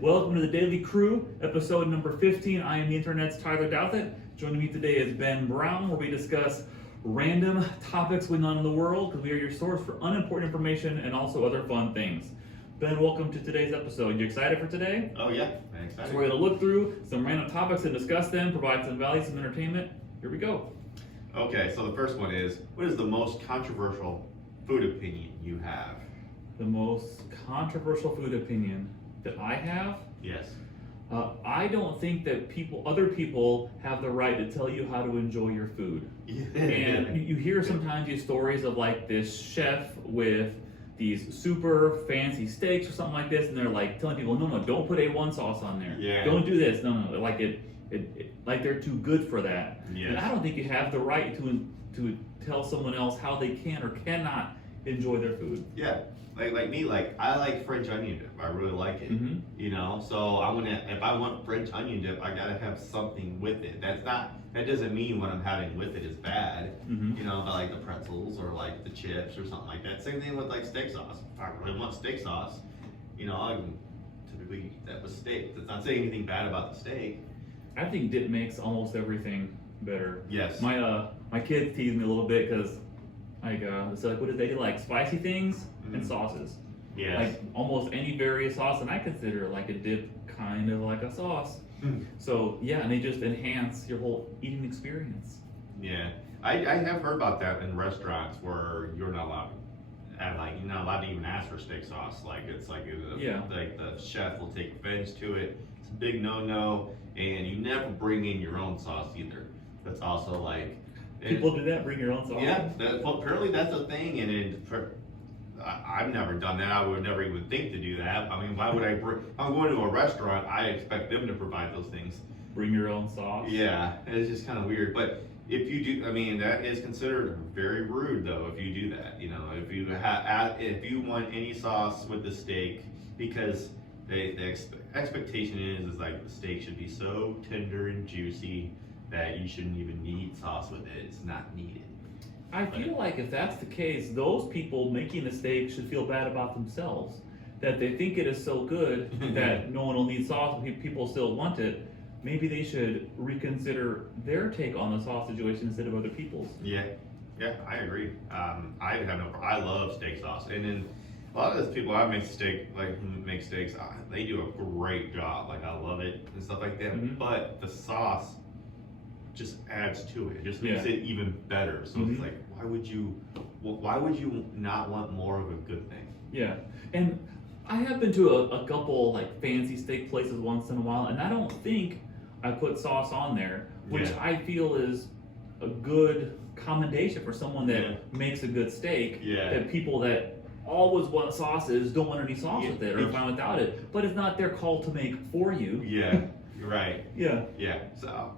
Welcome to the Daily Crew, episode number 15. I am the internet's Tyler Douthit. Joining me today is Ben Brown, where we discuss random topics going on in the world, because we are your source for unimportant information and also other fun things. Ben, welcome to today's episode. You excited for today? Oh yeah, I'm excited. So we're going to look through some random topics and discuss them, provide some value, some entertainment. Here we go. Okay, so the first one is, what is the most controversial food opinion you have? The most controversial food opinion that I have? Yes. I don't think that other people have the right to tell you how to enjoy your food. And you hear sometimes these stories of like this chef with these super fancy steaks or something like this, and they're like telling people, no, don't put A1 sauce on there. Yeah. Don't do this. No, like like they're too good for that. Yes. And I don't think you have the right to tell someone else how they can or cannot enjoy their food. Yeah. Like me, I like French onion dip. I really like it. Mm-hmm. You know, so if I want French onion dip, I gotta have something with it. That doesn't mean what I'm having with it is bad. Mm-hmm. You know, if I like the pretzels or like the chips or something like that. Same thing with like steak sauce. If I really want steak sauce, you know, I can typically eat that with steak. That's not saying anything bad about the steak. I think dip makes almost everything better. Yes. My kids tease me a little bit because it's like, what do they like? Spicy things and Mhm. sauces. Yes. Like almost any various sauce, and I consider like a dip kind of like a sauce. Mm. So yeah, and they just enhance your whole eating experience. Yeah, I have heard about that in restaurants where you're not allowed, you're not allowed to even ask for steak sauce. Like the chef will take offense to it. It's a big no, and you never bring in your own sauce either. That's also like People do that, bring your own sauce. Yeah, apparently that's a thing, and I've never done that. I would never even think to do that. I mean, why would if I'm going to a restaurant, I expect them to provide those things. Bring your own sauce. Yeah, it's just kind of weird. But if you do, I mean, that is considered very rude, though. If you do that, you know, if you want any sauce with the steak, because the expectation is like the steak should be so tender and juicy that you shouldn't even need sauce with it. It's not needed. I feel like if that's the case, those people making the steak should feel bad about themselves. That they think it is so good that no one will need sauce, but people still want it. Maybe they should reconsider their take on the sauce situation instead of other people's. Yeah, I agree. I love steak sauce, and then a lot of those people who make steaks, they do a great job. Like I love it and stuff like that. Mm-hmm. But the sauce just adds to it. It just makes it even better. So Mm-hmm. it's like, why would you not want more of a good thing? Yeah, and I have been to a couple like fancy steak places once in a while, and I don't think I put sauce on there, which Yeah. I feel is a good commendation for someone that makes a good steak. Yeah. That people that always want sauces don't want any sauce Yeah. with it or are fine without it, but it's not their call to make for you. Yeah, you're right. Yeah. Yeah, so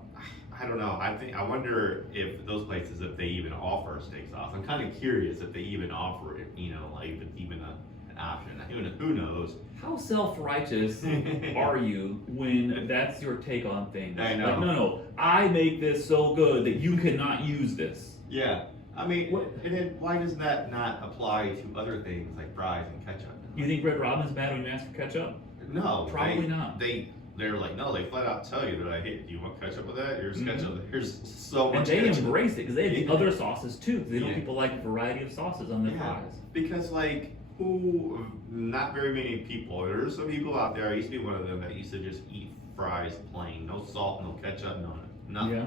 I don't know. I wonder if those places, if they even offer steak sauce. I'm kind of curious if they even offer it. You know, like if it's even an option. Who knows? How self-righteous are you when that's your take on things? I know. Like, no, I make this so good that you cannot use this. Yeah, I mean, and then why does that not apply to other things like fries and ketchup? You think Red Robin's bad when you ask for ketchup? No, Probably not. They're like, no, they flat out tell you that do you want ketchup with that? Here's Mhm. ketchup. Here's so And much they ketchup. embrace it because they have the Yeah. other sauces too. They know Yeah. people like a variety of sauces on their fries. Because not very many people. There's some people out there. I used to be one of them that used to just eat fries plain, no salt, no ketchup, no nothing. Yeah.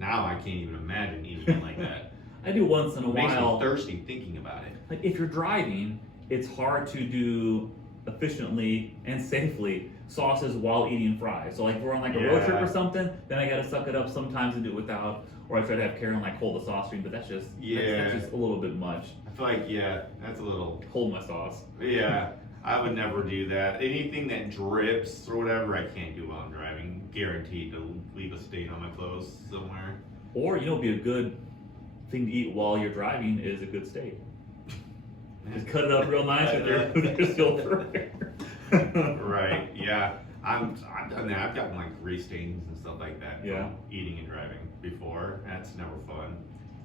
Now I can't even imagine eating it like that. I do once in a Makes while. me thirsty thinking about it. Like if you're driving, it's hard to do efficiently and safely sauces while eating fries. So like if we're on like a road trip or something, then I gotta suck it up sometimes and do it without, or I try to have Karen like hold the sauce stream, but that's just that's just a little bit much. I feel like that's a little. Hold my sauce. Yeah, I would never do that. Anything that drips or whatever, I can't do while I'm driving. Guaranteed to leave a stain on my clothes somewhere. Or you know, what'd be a good thing to eat while you're driving is a good steak. Just cut it up real nice with your silver. Right. Yeah. I've done that. I've gotten like grease stains and stuff like that Yeah. from eating and driving before. That's never fun.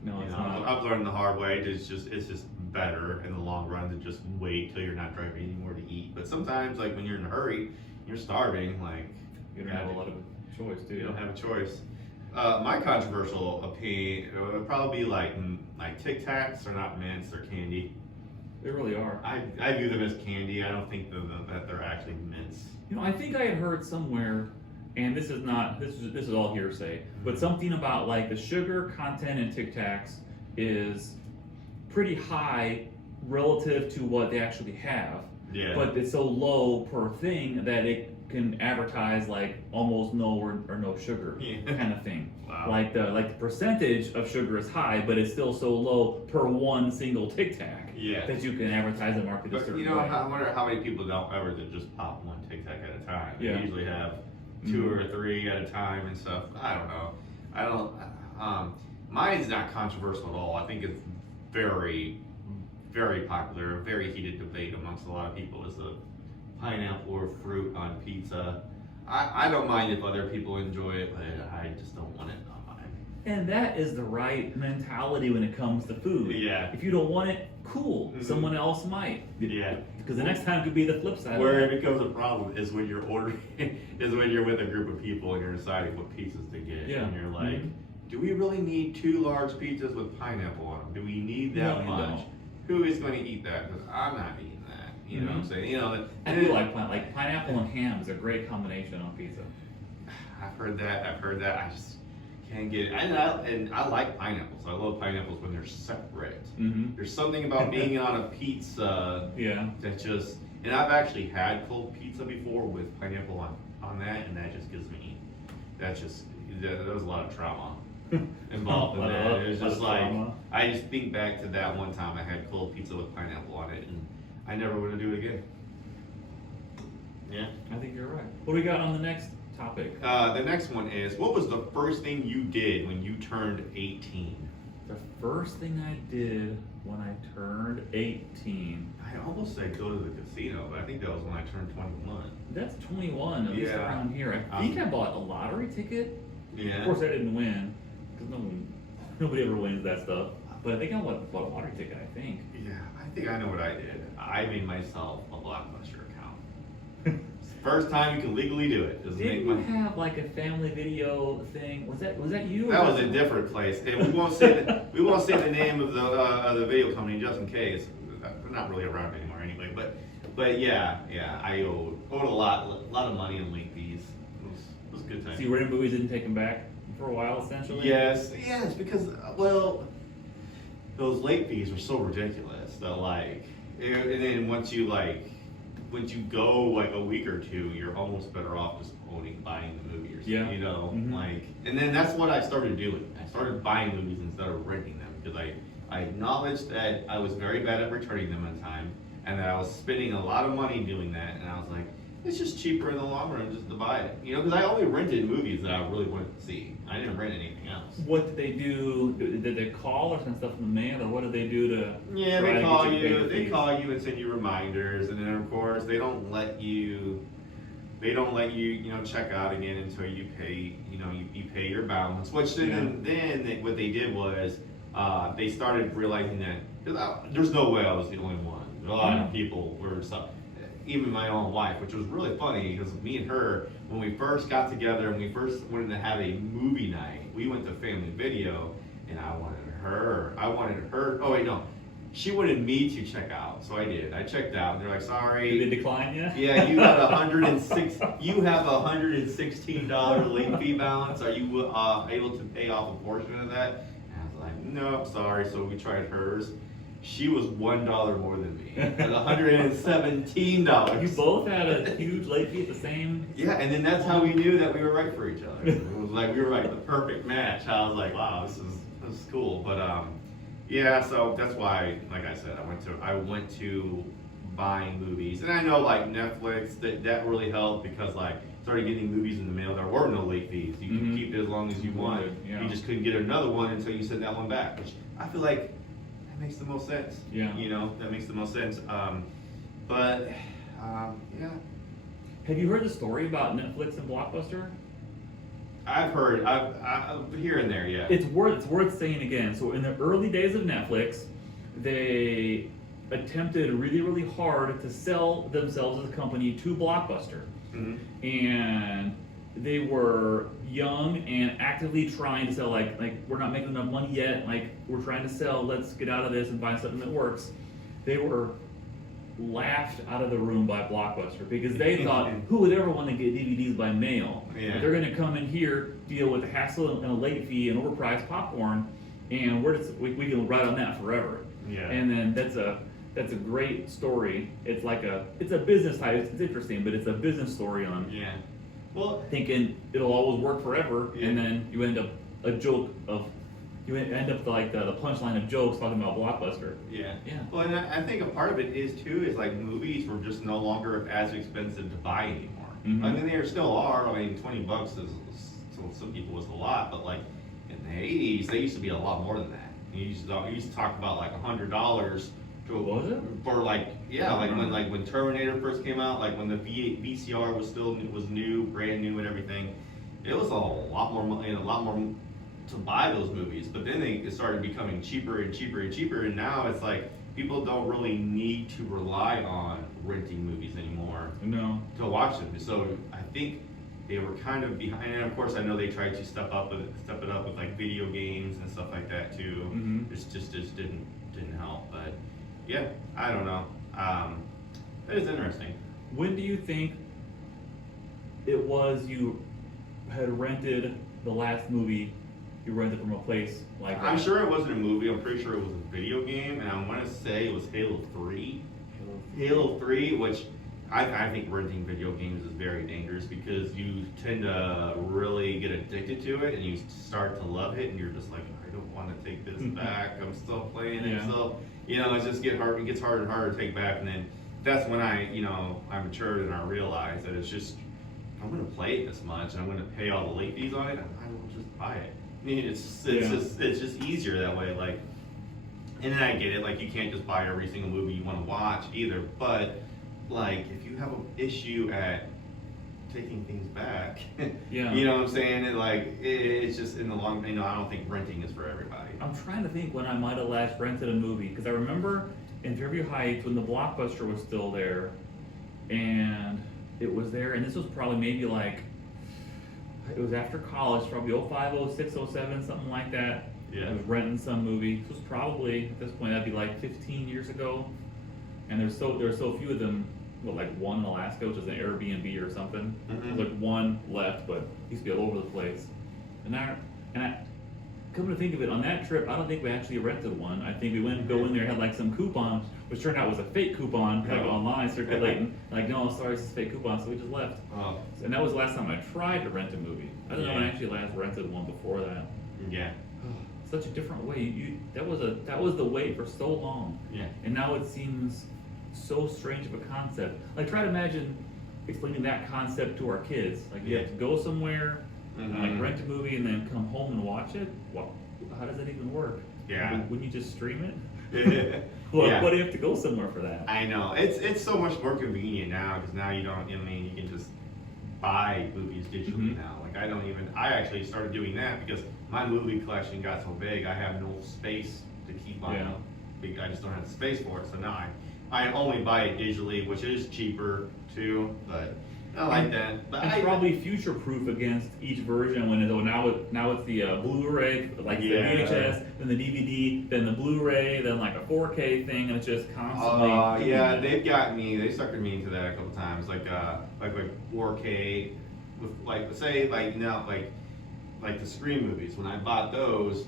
No, it's You know, not. I've learned the hard way. It's just better in the long run to just wait till you're not driving anymore to eat. But sometimes, like when you're in a hurry, you're starving, like You don't have a lot of choice, do you? you don't have a choice. My controversial opinion would probably be like Tic Tacs are not mints, they're candy. They really are. I view them as candy. I don't think that they're actually mints. I think I had heard somewhere, and this is all hearsay, but something about like the sugar content in Tic Tacs is pretty high relative to what they actually have. Yeah. But it's so low per thing that it can advertise like almost no or no sugar kind of thing. Wow. Like the percentage of sugar is high, but it's still so low per one single Tic Tac that you can advertise and market a certain way. I wonder how many people don't ever just pop one Tic Tac at a time. They usually have 2 or 3 at a time and stuff. I don't know. Mine's not controversial at all. I think it's very, very popular, very heated debate amongst a lot of people is the pineapple or fruit on pizza. I don't mind if other people enjoy it, but I just don't want it on mine. And that is the right mentality when it comes to food. Yeah. If you don't want it, cool. Someone else might. Yeah. Because the next time could be the flip side. Where it becomes a problem is when you're ordering, is when you're with a group of people and you're deciding what pizzas to get. Yeah. And you're like, do we really need 2 large pizzas with pineapple on them? Do we need that No, you much? don't. Who is going to eat that? Because I'm not eating that. You know what I'm saying? I do like pineapple and ham is a great combination on pizza. I've heard that. I just can't get it. And I like pineapples. I love pineapples when they're separate. There's something about being on a pizza that just, and I've actually had cold pizza before with pineapple on that, and that just gives me, there was a lot of trauma involved in that. It was just like, I just think back to that one time I had cold pizza with pineapple on it, and I never want to do it again. Yeah. I think you're right. What do we got on the next topic? The next one is, what was the first thing you did when you turned 18? The first thing I did when I turned 18. I almost said go to the casino, but I think that was when I turned 21. That's 21, at least around here. I think I bought a lottery ticket. Yeah. Of course, I didn't win, because nobody ever wins that stuff. But I think I bought a lottery ticket, I think. Yeah, I think I know what I did. I made myself a Blockbuster account. It's the first time you can legally do it. Didn't you have like a family video thing? Was that you? That was a different place, and we won't say the name of the video company just in case. They're not really around anymore anyway. But yeah, I owed a lot of money in late fees. It was a good time. So you were in movies, didn't take them back for a while, essentially. Yes, because those late fees were so ridiculous that and then once you go like a week or two, you're almost better off just buying the movie or something. Yeah. You know, and then that's what I started doing. I started buying movies instead of renting them because I acknowledged that I was very bad at returning them on time and that I was spending a lot of money doing that, and I was like, it's just cheaper in the long run just to buy it. Because I only rented movies that I really wanted to see. I didn't rent anything else. What did they do? Did they call or send stuff in the mail, or what did they do to? Yeah, they call you. They call you and send you reminders, and then of course they don't let you. Check out again until you pay. You pay your balance. Which then what they did was they started realizing that there's no way I was the only one. A lot of people were. Even my own wife, which was really funny because me and her, when we first got together and we first wanted to have a movie night, we went to Family Video, and I wanted her. Oh wait, no, she wanted me to check out, so I did. I checked out, and they're like, "Sorry." Did they decline you? Yeah, you got You have $116 late fee balance. Are you able to pay off a portion of that? And I was like, "No, sorry." So we tried hers. She was $1 more than me at $117. You both had a huge late fee at the same. Yeah, and then that's how we knew that we were right for each other. It was like we were like the perfect match. I was like, wow, this is cool. But so that's why, like I said, I went to buying movies, and I know like Netflix that really helped because started getting movies in the mail. There were no late fees. You could keep it as long as you want. Yeah. You just couldn't get another one until you sent that one back, which I feel like. Makes the most sense. Yeah. That makes the most sense. Yeah. Have you heard the story about Netflix and Blockbuster? I've heard. I've here and there. Yeah. It's worth saying again. So in the early days of Netflix, they attempted really, really hard to sell themselves as a company to Blockbuster. and they were young and actively trying to sell, like we're not making enough money yet, like we're trying to sell, let's get out of this and find something that works. They were laughed out of the room by Blockbuster because they thought, who would ever want to get DVDs by mail? Yeah. They're going to come in here, deal with a hassle and a late fee and overpriced popcorn, and we can ride on that forever. Yeah. And then that's a great story. It's like it's a business type. It's interesting, but it's a business story on thinking it'll always work forever, and then you end up like the punchline of jokes talking about Blockbuster. Yeah. Yeah. Well, and I think a part of it is like movies were just no longer as expensive to buy anymore. I mean, they still are. I mean, $20 is, some people was a lot, but like in the 80s, they used to be a lot more than that. You used to talk about like $100 for like when Terminator first came out, like when the VCR was new, brand new, and everything. It was a lot more money, a lot more to buy those movies. But then it started becoming cheaper and cheaper and cheaper, and now it's like people don't really need to rely on renting movies anymore to watch them. So I think they were kind of behind, and of course I know they tried to step it up with like video games and stuff like that too. It just didn't help. But yeah, I don't know. It is interesting. When do you think it was you had rented the last movie you rented from a place like that? I'm sure it wasn't a movie. I'm pretty sure it was a video game, and I want to say it was Halo 3. Halo 3, which I think renting video games is very dangerous because you tend to really get addicted to it, and you start to love it, and you're just like, I don't want to take this back. I'm still playing it. So, it just gets harder and harder to take back, and then that's when I matured and I realized that it's just, I'm going to play it this much, and I'm going to pay all the late fees on it, I will just buy it. It's just easier that way. Like, and then I get it. Like, you can't just buy every single movie you want to watch either. But like, if you have an issue at taking things back, you know what I'm saying? It's just in the long. I don't think renting is for everybody. I'm trying to think when I might have last rented a movie, because I remember in Fairview Heights when the Blockbuster was still there, and it was there, and this was probably maybe like, it was after college, probably 05, 06, 07, something like that. Yeah. I was renting some movie. This was probably, at this point, that'd be like 15 years ago. And there were so few of them, like one in Alaska, which is an Airbnb or something. There's like one left, but it used to be all over the place. And I come to think of it, on that trip, I don't think we actually rented one. I think we went go in there, had like some coupon, which turned out was a fake coupon, like online circulating. Like, no, sorry, it's a fake coupon, so we just left. Oh. And that was the last time I tried to rent a movie. I don't know when I actually last rented one before that. Yeah. Such a different way. That was the way for so long. Yeah. And now it seems so strange of a concept. Like, try to imagine explaining that concept to our kids. Like, you have to go somewhere, like rent a movie, and then come home and watch it. How does that even work? Yeah. Wouldn't you just stream it? Why do you have to go somewhere for that? I know. It's so much more convenient now because now you don't. You can just buy movies digitally now. Like, I actually started doing that because my movie collection got so big. I have no space to keep on. I just don't have the space for it. So now I only buy it digitally, which is cheaper too. But I like that. But it's probably future-proof against each version. Now it's the Blu-ray, like the VHS, then the DVD, then the Blu-ray, then like a 4K thing, and it's just constantly. They've got me. They suckered me into that a couple times, like 4K, with like the Scream movies. When I bought those,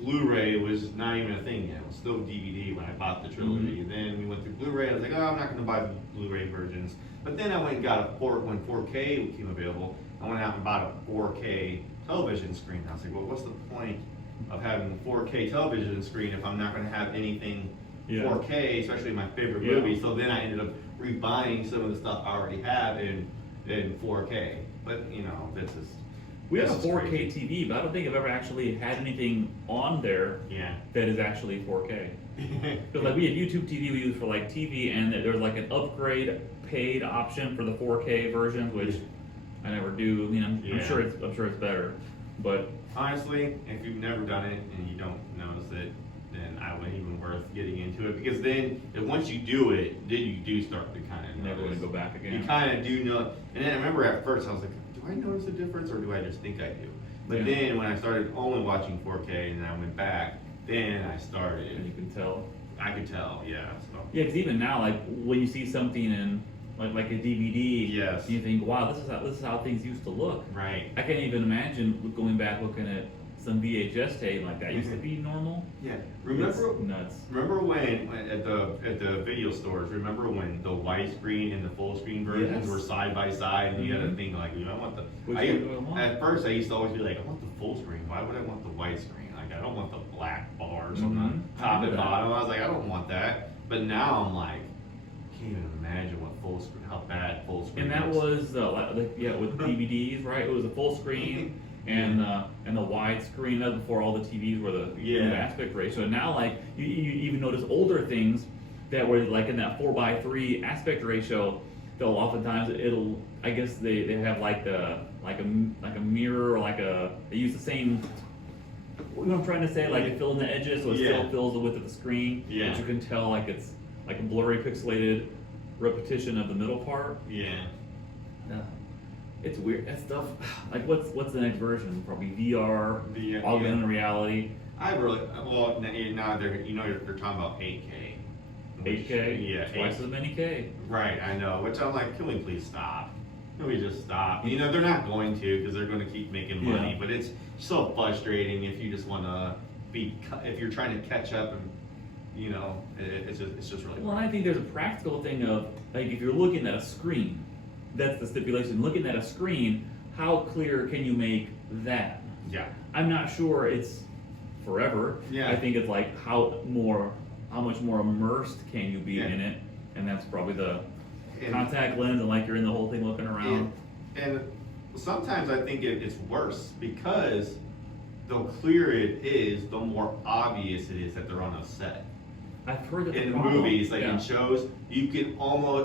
Blu-ray was not even a thing yet. It was still DVD when I bought the trilogy. Then we went through Blu-ray. I was like, I'm not going to buy the Blu-ray versions. But then I went and got when 4K became available, I went out and bought a 4K television screen. I was like, well, what's the point of having a 4K television screen if I'm not going to have anything 4K, especially my favorite movie? So then I ended up rebuying some of the stuff I already have in 4K. But that's just. We have a 4K TV, but I don't think I've ever actually had anything on there that is actually 4K. Because like we have YouTube TV we use for like TV, and there's like an upgrade paid option for the 4K version, which I never do. I'm sure it's better, but honestly, if you've never done it and you don't notice it, then I wouldn't even worth getting into it, because then once you do it, then you do start to kind of Never want to go back again. You kind of do know, and then I remember at first I was like, do I notice a difference or do I just think I do? But then when I started only watching 4K and then I went back, then I started. And you can tell. I could tell, yeah. So. Yeah, because even now, like when you see something in like a DVD, Yes. you think, wow, this is how things used to look. Right. I can't even imagine going back looking at some VHS tape like that used to be normal. Yeah. Remember It's nuts. Remember when at the video stores? Remember when the widescreen and the full screen versions Yes. were side by side, and you had to Mhm. think like, I want the. Which one do I want? At first, I used to always be like, I want the full screen. Why would I want the widescreen? Like, I don't want the black bars on Mhm. the top I and remember that. bottom. I was like, I don't want that. But now I'm like, can't even imagine what full screen, how bad full screen. And that looks. was yeah, with DVDs, right? It was a full screen and the widescreen. That was before all the TVs were the Yeah. new aspect ratio. Now, like you even notice older things that were like in that 4:3 aspect ratio. They'll oftentimes I guess they have like a mirror or they use the same. What I'm trying to say, like it fill in the edges, so it Yeah. still fills the width of the screen. Yeah. But you can tell like it's like a blurry, pixelated repetition of the middle part. Yeah. It's weird. That stuff. Like, what's the next version? Probably VR, The, augmented reality, I really now they're talking about 8K. 8K. Yeah. Twice as many K. Right, I know. Which I'm like, can we please stop? Can we just stop? You know, they're not going to, because they're going to keep making money. Yeah. But it's so frustrating if you just want to if you're trying to catch up, and you know, it's just really. Well, I think there's a practical thing of like if you're looking at a screen, that's the stipulation. Looking at a screen, how clear can you make that? Yeah. I'm not sure it's forever. Yeah. I think it's like how much more immersed can you be Yeah. in it, and that's probably the And- contact lens and like you're in the whole thing looking around. And sometimes I think it's worse, because the clearer it is, the more obvious it is that they're on a set. I've heard that the In problem- movies, like yeah. in shows, you can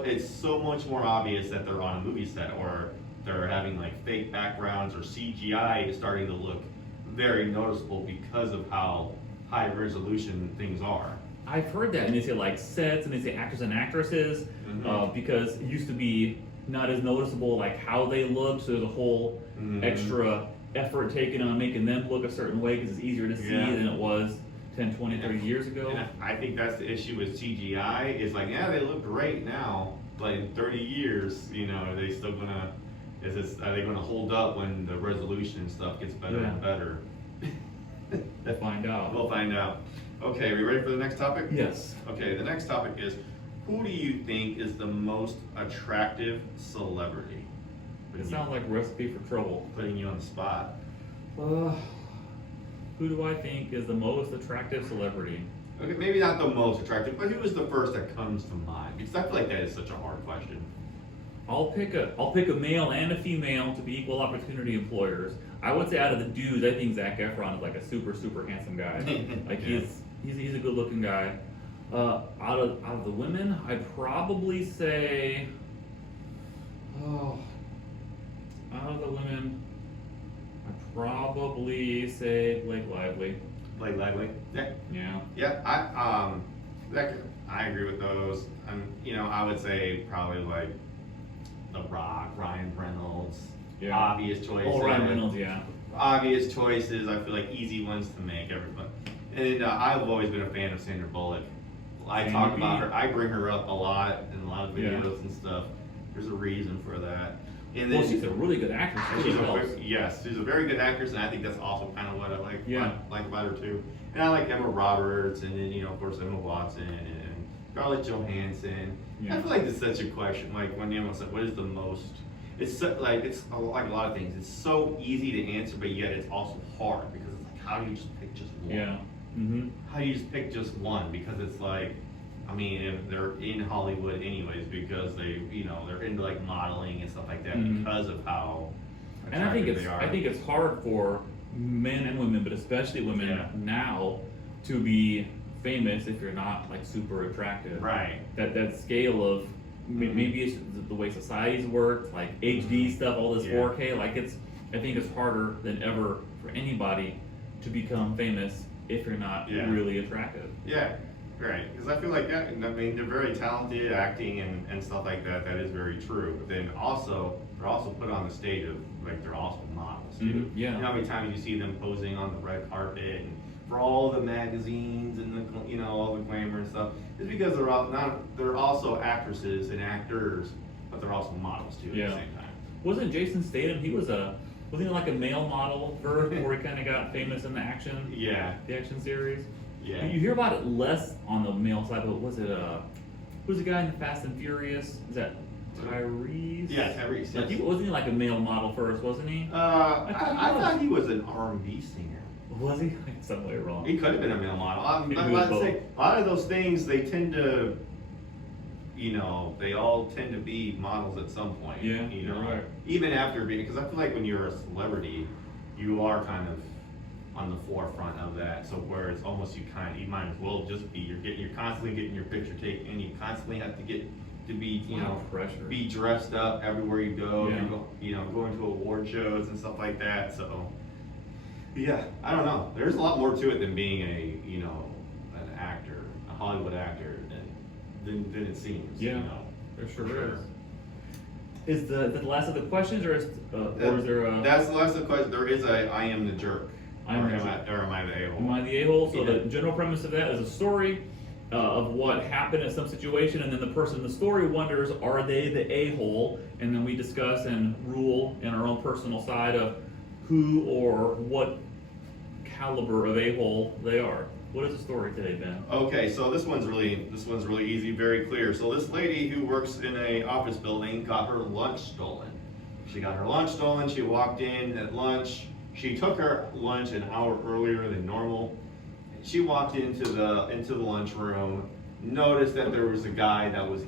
it's so much more obvious that they're on a movie set, or they're having like fake backgrounds, or CGI is starting to look very noticeable because of how high resolution things are. I've heard that, and they say like sets, and they say actors and actresses, Mhm. because it used to be not as noticeable like how they look, so there's a whole Mhm. extra effort taken on making them look a certain way because it's easier to see Yeah. than it was 10, 20, 30 years ago. And I think that's the issue with CGI, is like, yeah, they look great now, but in 30 years, you know, are they still gonna, are they gonna hold up when the resolution and stuff gets better and better? We'll find out. We'll find out. Okay, are we ready for the next topic? Yes. Okay, the next topic is, who do you think is the most attractive celebrity? It sounds like a recipe for trouble. Putting you on the spot. Who do I think is the most attractive celebrity? Okay, maybe not the most attractive, but who is the first that comes to mind? Because I feel like that is such a hard question. I'll pick a male and a female to be equal opportunity employers. I would say out of the dudes, I think Zac Efron is like a super handsome guy. Like Yeah. he's a good looking guy. Out of the women, I'd probably say, out of the women, I'd probably say Blake Lively. Blake Lively? Yeah. Yeah. Yeah, I agree with those. I would say probably like The Rock, Ryan Reynolds. Yeah. Obvious choices. Oh, Ryan Reynolds, yeah. Obvious choices. I feel like easy ones to make. Everybody. And I've always been a fan of Sandra Bullock. I Sandy talk B. about her. I bring her up a lot in a lot of Yeah. videos and stuff. There's a reason for that. And Well, then she's a really good actress. she's She helps. she's a very good actress, and I think that's also kind of what I like. Yeah. Like about her too. And I like Emma Roberts, and then of course Emma Watson and Scarlett Johansson. Yeah. I feel like it's such a question. Like when Emma said, "What is the most?" It's like a lot of things. It's so easy to answer, but yet it's also hard, because it's like, how do you just pick just one? Yeah. Mm-hmm. How do you just pick just one? Because it's like, if they're in Hollywood anyways, because they're into like modeling and stuff like that, Mhm. because of how And I think attractive they are. I think it's hard for men and women, but especially women Yeah. now, to be famous if you're not like super attractive. Right. That scale of Mhm. maybe it's the way society's worked, like HD stuff, all this Yeah. 4K. Like I think it's harder than ever for anybody to become famous if you're not Yeah. really attractive. Yeah, right. Because I feel like that. I mean, they're very talented acting and stuff like that. That is very true. But then also, they're also put on the stage of like they're also models too. Mhm, yeah. You know how many times you see them posing on the red carpet and for all the magazines and the all the glamour and stuff. It's because they're also actresses and actors, but they're also models too at Yeah. the same time. Wasn't Jason Statham? Wasn't he like a male model first before he kind of got famous in the action series? Yeah. You hear about it less on the male side, but who's the guy in the Fast and Furious? Is that Tyrese? Yeah, Tyrese. Like, Yes. wasn't he like a male model first? Wasn't he? I thought he was an R&B singer. Was he? Some way wrong. He could have been a male model. Maybe I'm he was about to say, both. a lot of those things, they tend to, they all tend to be models at some point. Yeah, you're right. Even after being, because I feel like when you're a celebrity, you are kind of on the forefront of that. So where it's almost you might as well just be, you're constantly getting your picture taken, and you constantly have to get to be, Pressure. be dressed up everywhere you go. Yeah. Going to award shows and stuff like that. So. Yeah, I don't know. There's a lot more to it than being an actor, a Hollywood actor, than it seems. Yeah, there sure is. Is the last of the questions, or is there a? That's the last of the question. There is I am the jerk. Or am I the a-hole? Am I the a-hole? So Yeah. the general premise of that is a story of what happened in some situation, and then the person in the story wonders, are they the a-hole? And then we discuss and rule in our own personal side of who or what caliber of a-hole they are. What is the story today, Ben? Okay, so this one's really easy, very clear. So this lady who works in a office building got her lunch stolen. She got her lunch stolen. She walked in at lunch. She took her lunch an hour earlier than normal. She walked into the lunchroom, noticed that there was a guy that was.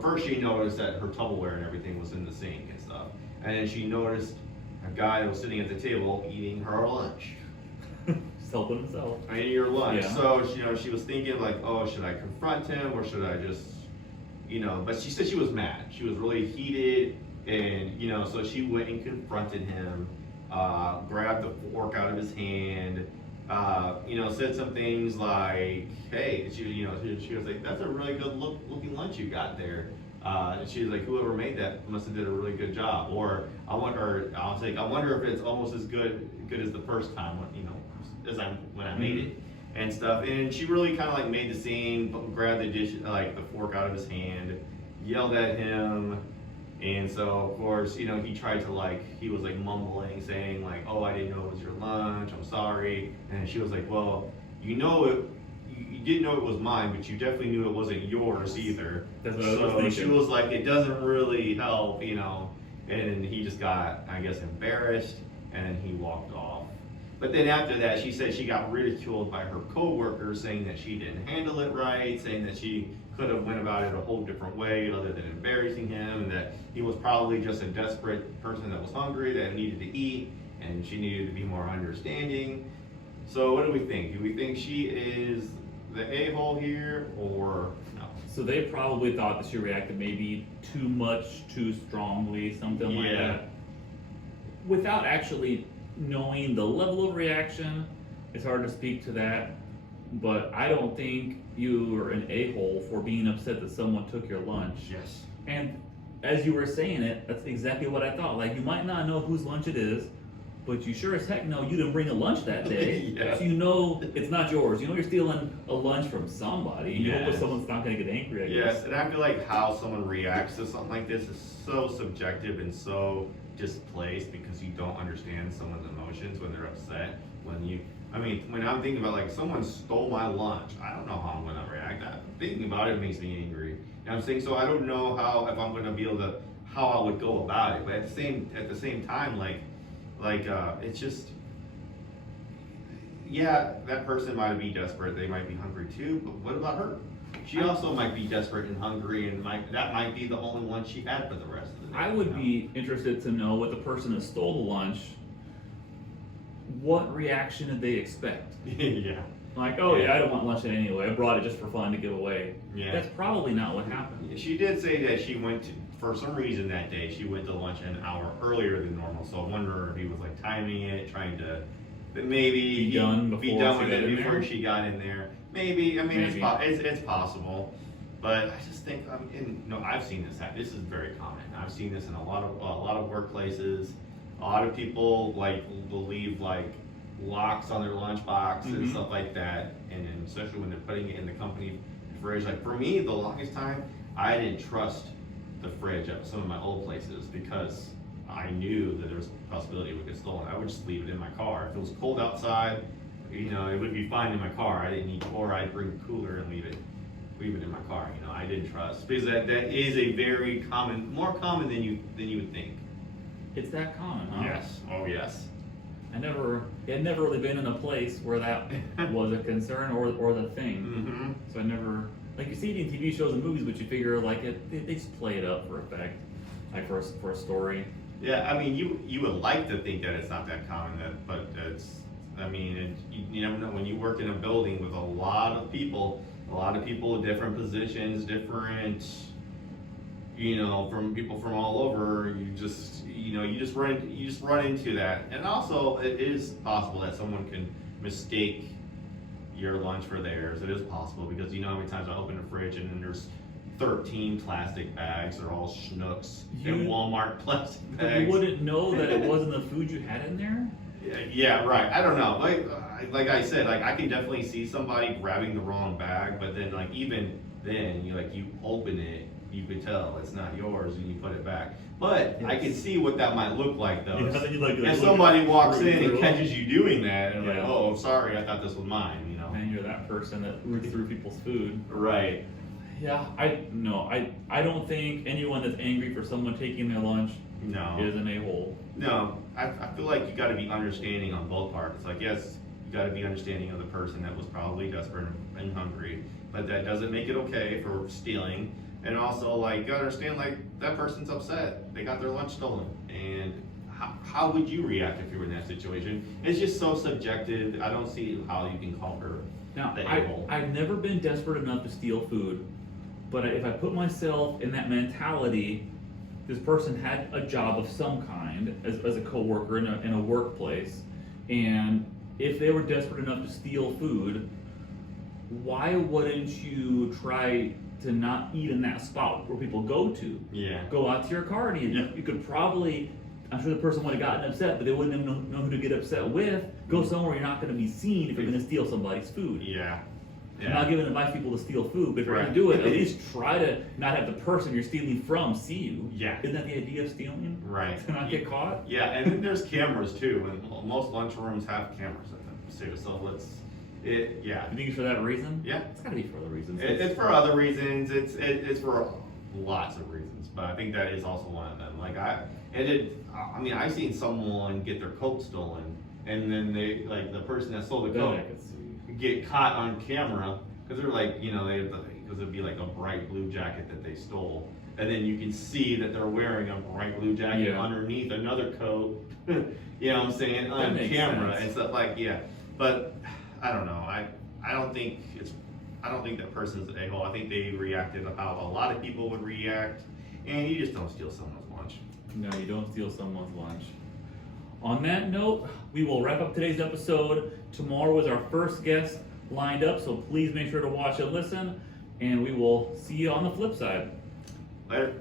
First she noticed that her Tupperware and everything was in the sink and stuff, and then she noticed a guy that was sitting at the table eating her lunch. Just helping himself. Eating your lunch. Yeah. So she was thinking like, oh, should I confront him or should I just, But she said she was mad. She was really heated, and so she went and confronted him, grabbed the fork out of his hand, said some things like, hey, she was like, that's a really good looking lunch you got there. And she was like, whoever made that must have did a really good job. Or I wonder if it's almost as good as the first time when I made it and stuff. And she really kind of like made the scene, grabbed the dish, like the fork out of his hand, yelled at him. And so of course, he tried to he was like mumbling, saying like, oh, I didn't know it was your lunch, I'm sorry. And she was like, well, you didn't know it was mine, but you definitely knew it wasn't yours either. That's what I was So thinking. she was like, it doesn't really help, and he just got, I guess, embarrassed, and he walked off. But then after that, she said she got ridiculed by her coworkers, saying that she didn't handle it right, saying that she could have went about it a whole different way other than embarrassing him, and that he was probably just a desperate person that was hungry, that needed to eat, and she needed to be more understanding. So what do we think? Do we think she is the a-hole here, or no? So they probably thought that she reacted maybe too much, too strongly, something like Yeah. that. Without actually knowing the level of reaction, it's hard to speak to that. But I don't think you are an a-hole for being upset that someone took your lunch. Yes. And as you were saying it, that's exactly what I thought. Like, you might not know whose lunch it is, but you sure as heck know you didn't bring a lunch that day. Yeah. So you know it's not yours. You know you're stealing a lunch from somebody. You know Yes. someone's not going to get angry, I guess. Yes, and I feel like how someone reacts to something like this is so subjective and so displaced because you don't understand someone's emotions when they're upset. When I'm thinking about like someone stole my lunch, I don't know how I'm gonna react. Thinking about it makes me angry. You know what I'm saying? So I don't know if I'm gonna be able to how I would go about it. But at the same time, it's just. Yeah, that person might be desperate. They might be hungry too. But what about her? She also might be desperate and hungry, and that might be the only one she had for the rest of the day. I would be interested to know what the person that stole the lunch, what reaction did they expect? Yeah. Like, oh yeah, I don't want lunch anyway. I brought it just for fun to give away. Yeah. That's probably not what happened. She did say that she went to, for some reason that day, she went to lunch an hour earlier than normal. So I wonder if he was like timing it, trying to maybe be done with it before she got in there. Maybe, I mean, Maybe. It's possible. But I just think, I've seen this happen. This is very common. I've seen this in a lot of workplaces. A lot of people will leave locks on their lunchbox and stuff like that, and then especially when they're putting it in the company fridge. Like for me, the longest time, I didn't trust the fridge at some of my old places because I knew that there was a possibility it would get stolen. I would just leave it in my car. If it was cold outside, it would be fine in my car. I didn't need, or I'd bring the cooler and leave it in my car. I didn't trust because that is a very common, more common than you would think. It's that common, huh? Yes. Oh yes. It had never really been in a place where that was a concern or the thing. So I never, like you see it in TV shows and movies, but you figure they just play it up for effect, for a story. Yeah, I mean, you would like to think that it's not that common, but it's, you never know when you work in a building with a lot of people, different positions, different, from people from all over. You just run into that, and also it is possible that someone can mistake your lunch for theirs. It is possible because how many times I open a fridge and then there's 13 plastic bags. They're all Schnucks and Walmart plastic bags. You wouldn't know that it wasn't the food you had in there? Yeah, right. I don't know. Like I said, I can definitely see somebody grabbing the wrong bag, but then even then, you open it, you could tell it's not yours, and you put it back. But yes. I can see what that might look like, though. If somebody walks in and catches you doing that, and oh, sorry, I thought this was mine. And you're that person that roots through people's food. Right. Yeah, I don't think anyone that's angry for someone taking their lunch is an a-hole. No, I feel like you got to be understanding on both parts. Yes, you got to be understanding of the person that was probably desperate and hungry, but that doesn't make it okay for stealing. And also, you gotta understand, that person's upset. They got their lunch stolen, and how would you react if you were in that situation? It's just so subjective. I don't see how you can call her the a-hole. I've never been desperate enough to steal food, but if I put myself in that mentality, this person had a job of some kind as a coworker in a workplace, and if they were desperate enough to steal food, why wouldn't you try to not eat in that spot where people go to? Yeah. Go out to your car and eat. Yeah. You could probably, I'm sure the person would have gotten upset, but they wouldn't know who to get upset with. Go somewhere you're not going to be seen if you're going to steal somebody's food. Yeah. I'm not giving advice to people to steal food, but if you're going to do it, at least try to not have the person you're stealing from see you. Yeah. Isn't that the idea of stealing? Right. To not get caught? Yeah, and then there's cameras too, and most lunchrooms have cameras in them too, so yeah. You think it's for that reson? Yeah. It's got to be for other reasons. It's for other reasons. It's for lots of reasons, but I think that is also one of them. I've seen someone get their coat stolen, and then the person that stole the coat get caught on camera because they're because it'd be a bright blue jacket that they stole, and then you can see that they're wearing a bright blue jacket underneath another coat. You know what I'm saying, on camera and stuff But I don't know. I don't think that person's an a-hole. I think they reacted how a lot of people would react, and you just don't steal someone's lunch. No, you don't steal someone's lunch. On that note, we will wrap up today's episode. Tomorrow is our first guest lined up, so please make sure to watch and listen, and we will see you on the flip side. Later.